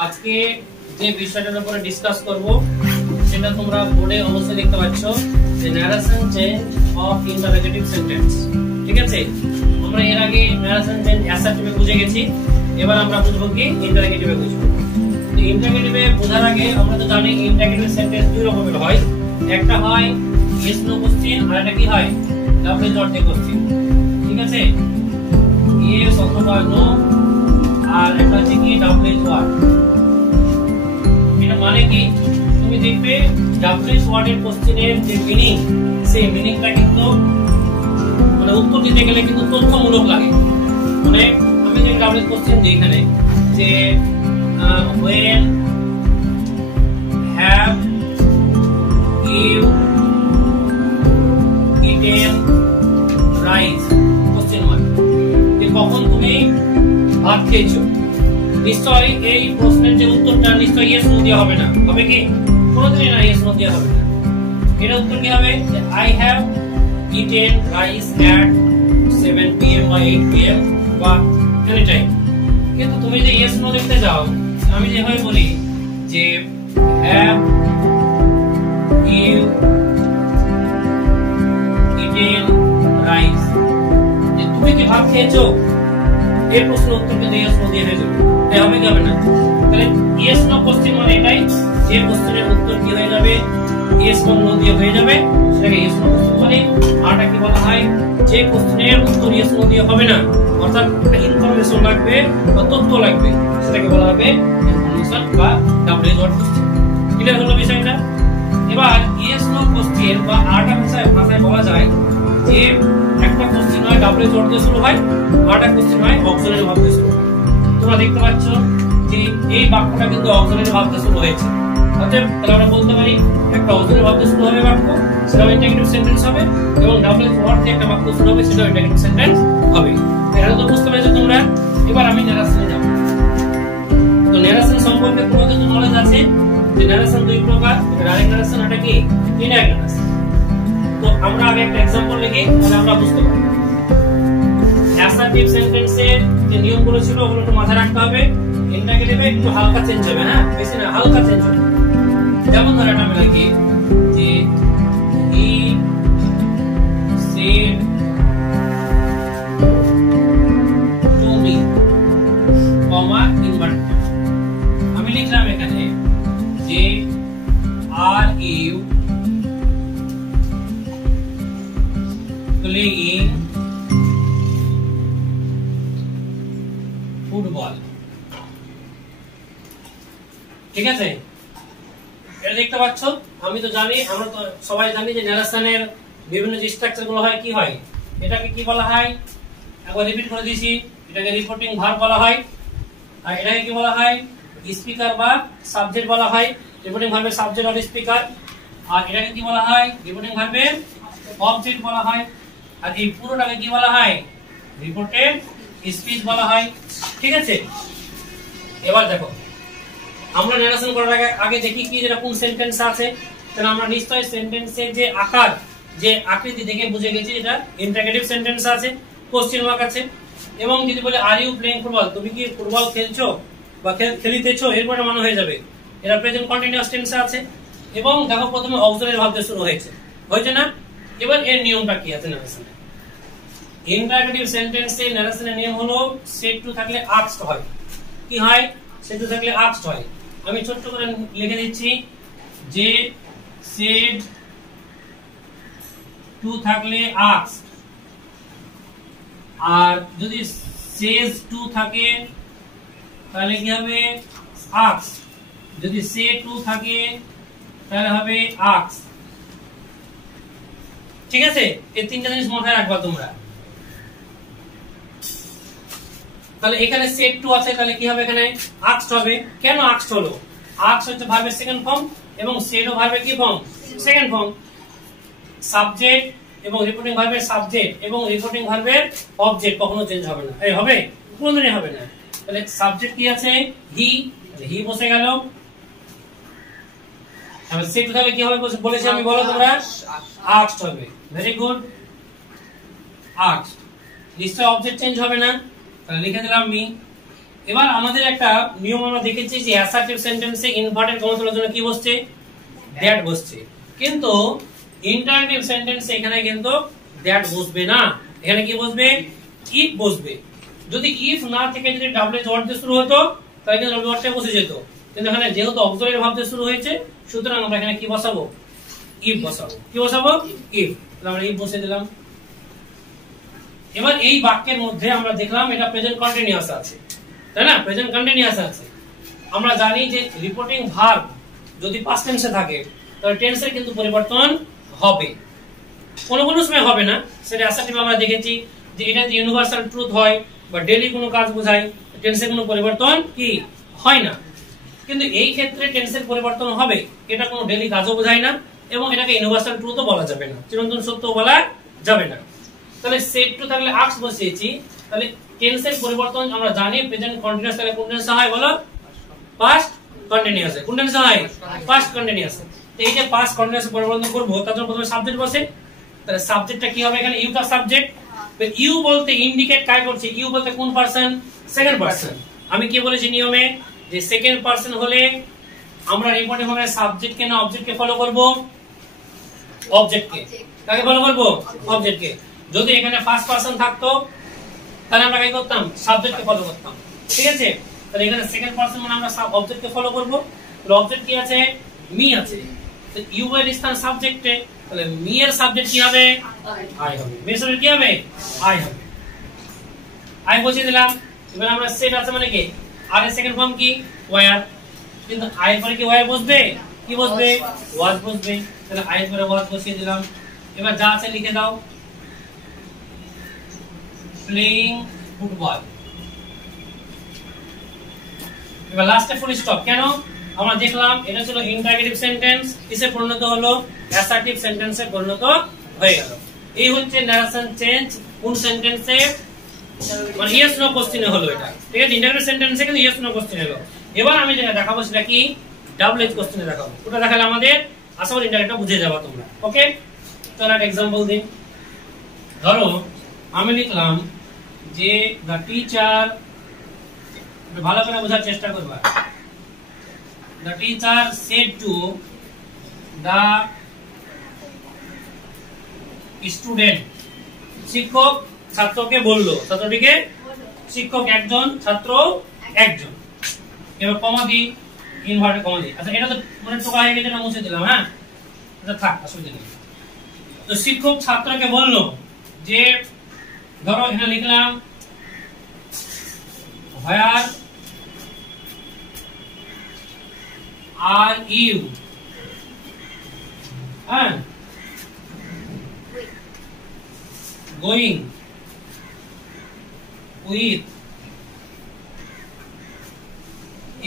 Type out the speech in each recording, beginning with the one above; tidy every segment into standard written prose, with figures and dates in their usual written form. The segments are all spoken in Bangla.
আজকে যে বিষয়টার উপরে ডিসকাস করব সেটা তোমরা বোর্ডে অবশ্যই দেখতে পাচ্ছ যে narration change of interrogative sentence. ঠিক আছে, আমরা এর আগে ন্যারেশন চেঞ্জ অ্যাসার্টিভে বুঝে গেছি, এবার আমরা বুঝবো কি ইন্টারোগেটিভে বুঝবো। তো ইন্টারোগেটিভে বোঝার আগে আমরা তো জানি ইন্টারোগেটিভ সেন্টেন্স দুই রকমের হয়, একটা হয় ইয়েস নো কোশ্চেন আর একটা কি হয় ডাবল ডট এ কোশ্চেন। ঠিক আছে, ইয়েস অথবা নো আর একটা হচ্ছে কি ডাবল ওয়ার্ড। এটা মানে কি তুমি দেখবে ডাবল ওয়ার্ডের কোশ্চেনের যে মিনিং সেই মিনিংটা কিন্তু মানে উত্তর দিতে গেলে কিন্তু তথ্যমূলক লাগে। মানে আমি যে ডাবল কোশ্চেন দিই এখানে যে when have you eaten rice question mark, যে কখন তুমি ভাত খেয়েছো। নিশ্চয়ই এই প্রশ্নের যে উত্তরটা নিশ্চয়ই ইয়েস নো দেওয়া হবে না, হবে কি কোনোদিনই না ইয়েস নো দেওয়া হবে না। এর উত্তর কি হবে যে I have eaten rice at 7 PM বা 8 PM বা any time। কিন্তু তুমি যে ইয়েস নো লিখতে যাও, আমি যেভাবে বলি যে have you eaten rice, যে তুমি কি ভাত খেয়েছো, এই প্রশ্নের উত্তর কিন্তু ইয়েস নো দিয়ে হয়ে যাবে, তাই হবে কি হবে না। তাহলে ইয়েস নো কোশ্চেন মানে এটাই যে কোশ্চেনের উত্তর কি হয়ে যাবে ইয়েস নো দিয়ে হয়ে যাবে, সেটাকে ইয়েস নো কোশ্চেন বলে। আরটা কি বলা হয় যে কোশ্চেনের উত্তর ইয়েস নো দিয়ে হবে না, অর্থাৎ একটা ইনফরমেশন লাগবে বা তথ্য লাগবে, সেটাকে বলা হবে ইনফরমেশন বা ডাবল ওয়ার্ড কোশ্চেন। ক্লিয়ার হলো বিষয়টা। এবার ইয়েস নো কোশ্চেন বা আরটা ভাষায় বলা যায় যে একটা কোশ্চেন হয় ডাবল ওয়ার্ড দিয়ে শুরু হয়, আরটা কোশ্চেন হয় অক্সিলারি ভাব দিয়ে শুরু হয়। তোমরা দেখতে পাচ্ছ যে এই বাক্যটা কিন্তু অক্সিলারি ভাব দিয়ে শুরু হয়েছে, অতএব তাহলে আমরা বলতে পারি একটা অক্সিলারি ভাব দিয়ে শুরু হবে বাক্য, সেটা ইন্টারোগেটিভ সেন্টেন্স হবে, এবং ডাবল ওয়ার্ড দিয়ে একটা বাক্য শুরু হবে, সেটা ইন্টারোগেটিভ সেন্টেন্স হবে। এটা তো বুঝতে পেরেছো তোমরা। এবার আমি ন্যারেশনে যাব। তো ন্যারেশন সম্পর্কে তোমাদের তো নলেজ আছে যে ন্যারেশন দুই প্রকার, ডাইরেক্ট ন্যারেশন আর কি ইনডাইরেক্ট ন্যারেশন। তো আমরা আগে একটা एग्जांपल লিখি তাহলে আমরা বুঝতে পারব। অ্যাসার্টিভ সেন্টেন্সের যে নিয়মগুলো ছিল ওগুলো একটু মাথায় রাখতে হবে। ইন্টারোগেটিভে একটু হালকা চেঞ্জ হবে, হ্যাঁ বেশি না, হালকা চেঞ্জ হবে। যেমন ধরে আমি লিখি যে he said to me comma invert. আমি লিখলাম এখানে যে আর ইউ প্লেইং ফুটবল। ঠিক আছে, এটা দেখতে পাচ্ছ। আমি তো জানি, আমরা তো সবাই জানি যে ন্যারেশনের বিভিন্ন যে স্ট্রাকচার গুলো হয় কি হয়, এটাকে কি বলা হয় একবার রিপিট করে দিয়েছি, এটাকে রিপোর্টিং ভার্ব বলা হয়, আর এটাকে কি বলা হয় স্পিকার বা সাবজেক্ট বলা হয়। রিপোর্টিং ভার্বের সাবজেক্ট আর স্পিকার, আর এটাকে কি বলা হয় রিপোর্টিং ভার্বের অবজেক্ট বলা হয়, আর এই পুরোটাকে কি বলা হয় রিপোর্টেড স্পিচ বলা হয়। ঠিক আছে, এবার দেখো আমরা ন্যারেশন করার আগে দেখি কি যেটা কোন সেন্টেন্স আছে। তাহলে আমরা নিশ্চয়ই সেন্টেন্সের যে আকার যে আকৃতি দেখে বুঝে গেছি এটা ইন্টারোগেটিভ সেন্টেন্স আছে, কোশ্চেন মার্ক আছে। এবং যদি বলে আর ইউ প্লেইং ফুটবল, তুমি কি ফুটবল খেলছো বা খেলিতেছো, এরপরে মানে হয়ে যাবে এটা প্রেজেন্ট কন্টিনিউয়াস টেন্সে আছে। এবং দেখো প্রথমে অক্সিলারি ভাব দিয়ে শুরু হয়েছে না। এবার এর নিয়মটা কি আছে ন্যারেশনে। ইন্টারোগেটিভ সেন্টেন্সে ন্যারেশনের নিয়ম হলো সেড টু থাকলে আস্কড হয়। কি হয় সেড টু থাকলে আস্কড হয়। আমি ছোট্ট করে লিখে দিচ্ছি যে সেড টু থাকলে আস্কড, আর যদি সেজ টু থাকে তাহলে কি হবে আস্কড, যদি সে টু থাকে তাহলে হবে আস্কড। ঠিক আছে, এই তিনটা জিনিস মাথায় রাখবা তোমরা। তাহলে এখানে সেট টু আছে, তাহলে কি হবে এখানে আস্কড হবে। কেন আস্কড হলো? আস্কড হচ্ছে ভার্বের সেকেন্ড ফর্ম এবং সেটও ভার্বের কি ফর্ম সেকেন্ড ফর্ম। সাবজেক্ট এবং রিপোর্টিং ভার্বের সাবজেক্ট এবং রিপোর্টিং ভার্বের অবজেক্ট কখনো চেঞ্জ হবে না, এই হবে কোনদিনই হবে না। তাহলে সাবজেক্ট কি আছে হি, হি বসে গেল। এবার সেট টু তাহলে কি হবে বলেছি আমি, বলো তোমরা আস্কড হবে। Very good, asked. নিশ্চয় অবজেক্ট চেঞ্জ হবে না, তাহলে লিখে দিলাম মি। এবার আমাদের একটা নিয়ম আমরা দেখেছি যে অ্যাসার্টিভ সেন্টেন্সে ইনভার্টেড কমা তোলার জন্য কি বসছে, দ্যাট বসছে, কিন্তু ইন্টারোগেটিভ সেন্টেন্সে এখানে কিন্তু দ্যাট বসবে না, এখানে কি বসবে, ইফ বসবে। যদি ইফ না থেকে যদি ডাব্লিউ ওয়ার্ড দিয়ে শুরু হতো তাহলে কিন্তু ডাব্লিউ ওয়ার্ডটা বসে যেত, কিন্তু এখানে যেহেতু অক্সিলারি ভার্ব দিয়ে শুরু হয়েছে সুতরাং আমরা এখানে কি বসাবো, ইফ বসাবো। কি বসাবো, ইফ। তাহলে আমরা ইফ বসিয়ে দিলাম। এবার এই বাক্যের মধ্যে আমরা দেখলাম এটা প্রেজেন্ট কন্টিনিউয়াস আছে, তাই না, প্রেজেন্ট কন্টিনিউয়াস আছে। আমরা জানি যে রিপোর্টিং ভার্ব যদি পাস্ট টেন্সে থাকে তাহলে টেন্সের কিন্তু পরিবর্তন হবে, কোনো কোনো সময় হবে না, সেটা অ্যাসার্টিভ আমরা দেখেছি যে এটা যে ইউনিভার্সাল ট্রুথ হয় বা ডেইলি কোনো কাজ বোঝায়, টেন্সের কোনো পরিবর্তন কি হয় না। কিন্তু এই ক্ষেত্রে টেন্সের পরিবর্তন হবে, এটা কোনো ডেইলি কাজও বোঝায় না এবং এটাকে ইউনিভার্সাল ট্রুথও বলা যাবে না, চিরন্তন সত্য বলা যাবে না। তাহলে সেট টু থাকলে আক্স বসিয়েছি, তাহলে টেন্সের পরিবর্তন আমরা জানি প্রেজেন্ট কন্টিনিউয়াস তাহলে কোন টেন্সে হয় বলো, পাস্ট কন্টিনিউয়াস। কোন টেন্সে হয়, পাস্ট কন্টিনিউয়াস। তো এই যে পাস্ট কন্টিনিউয়াস পরিবর্তন করব তার জন্য প্রথমে সাবজেক্ট বসে, তাহলে সাবজেক্টটা কি হবে, এখানে ইউটা সাবজেক্ট। ইউ বলতে ইন্ডিকেট কাই করছে, ইউ বলতে কোন পারসন, সেকেন্ড পারসন। আমি কি বলেছি নিয়মে যে সেকেন্ড পারসন হলে আমরা রিপোর্টিং হবে সাবজেক্টকে না অবজেক্টকে ফলো করব, অবজেক্টকে। কাকে ফলো করব, অবজেক্টকে। যদি এখানে ফার্স্ট পারসন থাকতো তাহলে আমরা কি করতাম, সাবজেক্টকে ফলো করতাম, ঠিক আছে। তাহলে এখানে সেকেন্ড পারসন মানে আমরা অবজেক্টকে ফলো করব। তাহলে অবজেক্ট কি আছে, মি আছে, তো ইউ এর স্থান সাবজেক্টে, তাহলে মি এর সাবজেক্ট কি হবে, আই হবে। মি এর সাবজেক্ট কি হবে, আই হবে। আই বসিয়ে দিলাম। এবার আমরা সেট আছে মানে কি, আর এর সেকেন্ড ফর্ম কি, ওয়্যার, কিন্তু আই এর পরে কি ওয়্যার বসবে, কি বসবে, ওয়াজ বসবে। তাহলে আই এর পরে ওয়াজ বসিয়ে দিলাম। এবার যা আছে লিখে দাও, প্লেইং ফুটবল। এবার লাস্টে ফুল স্টপ। কেন, আমরা দেখলাম এটা ছিল ইন্টারোগেটিভ সেন্টেন্স, কিসে পরিণত হলো, অ্যাসার্টিভ সেন্টেন্সে পরিণত হয়ে গেল। এই হচ্ছে নারেশন চেঞ্জ কোন সেন্টেন্সে, মানে ইয়েস নো কোশ্চেনে হলো এটা, ঠিক আছে। ইন্টারোগেটিভ সেন্টেন্সে কিন্তু ইয়েস নো কোশ্চেন হলো। এবার আমি যেটা দেখাবো সেটা কি, ডাবল এজ কোশ্চেনে দেখাবো। ওটা দেখালে আমাদের আশা করি ইন্টারোগেটিভটা বুঝে যাবে তোমরা। ওকে, চলো একটা एग्जांपल দিই। ধরো আমি লিখলাম যে দ্য টিচার, ভালো করে বোঝার চেষ্টা করবা। The teacher said to the student, শিক্ষক ছাত্রকে বলল, ছাত্রটিকে, শিক্ষক একজন, ছাত্র একজন। এবার কমা দি, ইনভার্টেড কমা দি। আচ্ছা এটা তো মানে টোকা হয়ে গেছে, না মুছে দিলাম, হ্যাঁ এটা থাক, অসুবিধা নেই। তো শিক্ষক ছাত্রকে বলল যে, ধরো এখানে লিখলাম where are you, হ্যাঁ, going with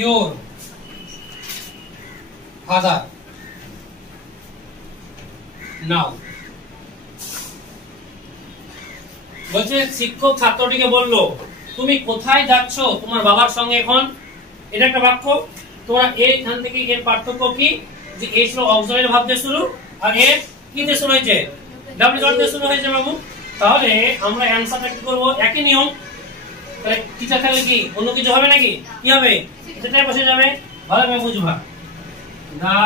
your father now। বলছে শিক্ষক ছাত্রটিকে বলল তুমি কোথায় যাচ্ছ তোমার বাবার সঙ্গে এখন। এটা একটা বাক্য, তোমরা এইখান থেকে এর পার্থক্য কি, যে এই ছিল অক্সিলারি ভার্ব দিয়ে শুরু আর এর কি দিয়ে শুরু হয়েছে, ডাব্লিউ ওয়ার্ড দিয়ে শুরু হয়েছে বাবু। তাহলে আমরা অ্যানসারটা কি করব, একই নিয়ম। তাহলে টিচার থাকলে কি অন্য কিছু হবে নাকি, কি হবে, সেটাই বসে যাবে, ভালোভাবে বুঝবা। দা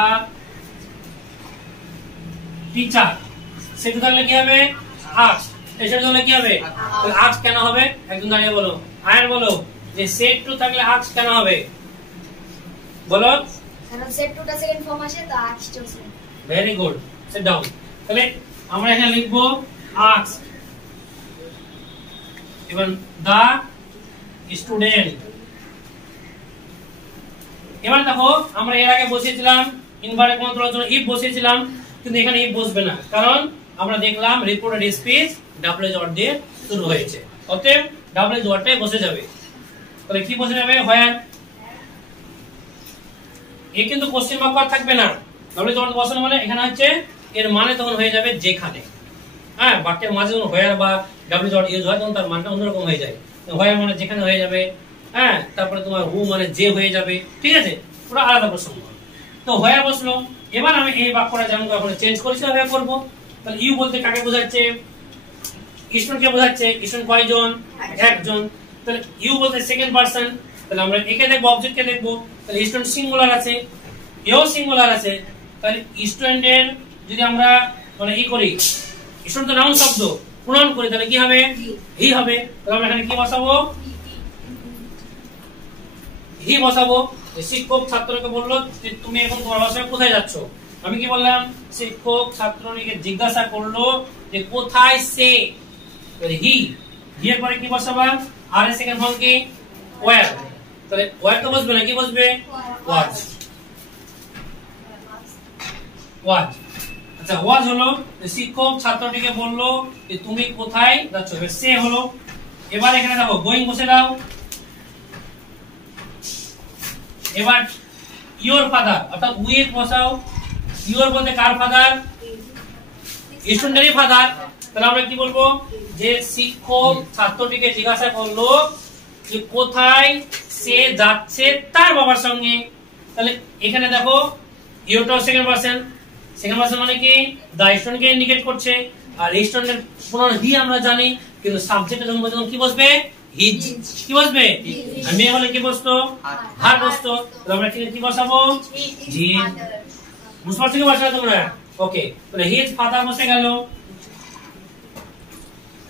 টিচার, সেটা থাকলে কি হবে, আস্ক, এসে থাকলে কি হবে, তাহলে আস্ক কেন হবে, একজন দাঁড়িয়ে বলো, আয়ার বলো যে সেট টু থাকলে আস্ক কেন হবে, বলো। কারণ সেট টু টা সেকেন্ড ফর্ম আসে, তো আস্ক চলছে। Very good, sit down. তাহলে আমরা এখানে লিখবো আস্ক। এবার দা স্টুডেন্ট। এবার দেখো আমরা এর আগে বসিয়েছিলাম ইনভার্টেড কমা তোলার জন্য ইফ বসিয়েছিলাম, কিন্তু এখানে ইফ বসবে না, কারণ আমরা দেখলাম reported speech double as word দিয়ে শুরু হয়েছে, অতএব ডাবল এজ ওয়ার্ডটাই বসে যাবে। তাহলে কি বসে যাবে, হোয়ার। এ কিন্তু কোশ্চেন মার্ক আর থাকবে না, ডাবল এজ ওয়ার্ড বসানো মানে এখানে হচ্ছে এর মানে তখন হয়ে যাবে যেখানে, হ্যাঁ, বাক্যের মাঝে যখন হোয়ার বা ডাবল এজ ওয়ার্ড ইউজ হয় তখন তার মানটা অন্যরকম হয়ে যায়। হোয়ার মানে যেখানে হয়ে যাবে, হ্যাঁ, তারপরে তোমার হু মানে যে হয়ে যাবে, ঠিক আছে, পুরো আলাদা প্রসঙ্গ। তো হোয়ার বসলো। এবার আমি এই বাক্যটা যেমন এখন চেঞ্জ করেছি ওভাবে করব। তাহলে ইউ বলতে কাকে বোঝাচ্ছে, স্টুডেন্টকে বোঝাচ্ছে। স্টুডেন্ট কয়জন, একজন। তাহলে ইউ বলতে সেকেন্ড পারসন, তাহলে আমরা একে দেখবো, অবজেক্ট কে দেখবো। তাহলে স্টুডেন্ট সিঙ্গুলার আছে, এও সিঙ্গুলার আছে, তাহলে স্টুডেন্টের যদি আমরা মানে ই করি, স্টুডেন্ট তো নাউন শব্দ, প্রোনাউন করি, তাহলে কি হবে? হি হবে। তাহলে আমরা এখানে কি বসাবো? হি বসাবো। শিক্ষক ছাত্রকে বললো যে তুমি এখন তোমার বাসায় কোথায় যাচ্ছ? আমি কি বললাম? শিক্ষক ছাত্রকে জিজ্ঞাসা করলো যে কোথায় সে, হি। হি এর পরে কি বসাবা? আর এর সেকেন্ড ফর্ম কি? ওয়্যার। তাহলে ওয়্যার তো বসবে না, কি বসবে? ওয়াজ। ওয়াজ। আচ্ছা, ওয়াজ হলো শিক্ষক ছাত্রটিকে বললো যে তুমি কোথায় যাচ্ছ, সে হলো। এবার এখানে দেখো গোয়িং বসে দাও। এবার ইওর ফাদার অর্থাৎ উইথ বসাও। ইওর বলতে কার ফাদার? স্টুডেন্টেরই ফাদার। তাহলে আমরা কি বলবো? যে শিক্ষক ছাত্রটিকে জিজ্ঞাসা করলো যে কোথায় সে যাচ্ছে তার বাবার সঙ্গে। তাহলে এখানে দেখো ইওরটা সেকেন্ড পারসন। সেকেন্ড পারসন মানে কি? দা স্টুডেন্টকে ইন্ডিকেট করছে। আর স্টুডেন্টের প্রোনাউন হি আমরা জানি, কিন্তু সাবজেক্টে যখন বলতে কি বসবে? হিজ। কি বসবে? আর মেয়ে হলে কি বসতো? হার বসতো। তাহলে আমরা কি বসাবো? জি। বুঝতে পারছো কি বসাবো তোমরা? ওকে, তাহলে হিজ ফাদার বসে গেল।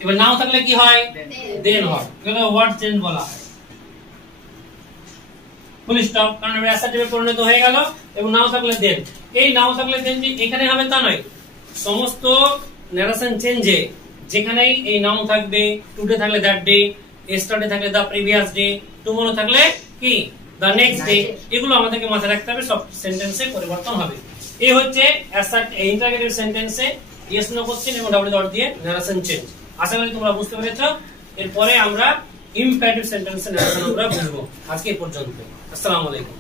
এবার নাও থাকলে কি হয়? দেন হয়। এগুলো ওয়ার্ড চেঞ্জ বলা হয়। ফুল স্টপ, কারণ অ্যাসার্টিভে পরিণত হয়ে গেল। এবং নাও থাকলে দেন। এই নাও থাকলে দেন যে এখানে হবে তা নয়, সমস্ত ন্যারেশন চেঞ্জে যেখানেই এই নাও থাকবে, টুডে থাকলে দ্যাট ডে, yesterday থাকলে দা প্রিভিয়াস ডে, টুমরো থাকলে কি? The next day. এগুলো আমাদেরকে মাথায় রাখতে হবে, সব সেন্টেন্সে পরিবর্তন হবে। এই হচ্ছে ইন্টারোগেটিভ সেন্টেন্সে ইয়েস নো কোশ্চেন এবং ডাব্লিউ ডট দিয়ে ন্যারেশন চেঞ্জ। আশা করি তোমরা বুঝতে পেরেছো। এরপরে আমরা ইম্পারেটিভ সেন্টেন্সে ন্যারেশন আমরা বুঝবো। আজকে এই পর্যন্ত। আসসালামু আলাইকুম।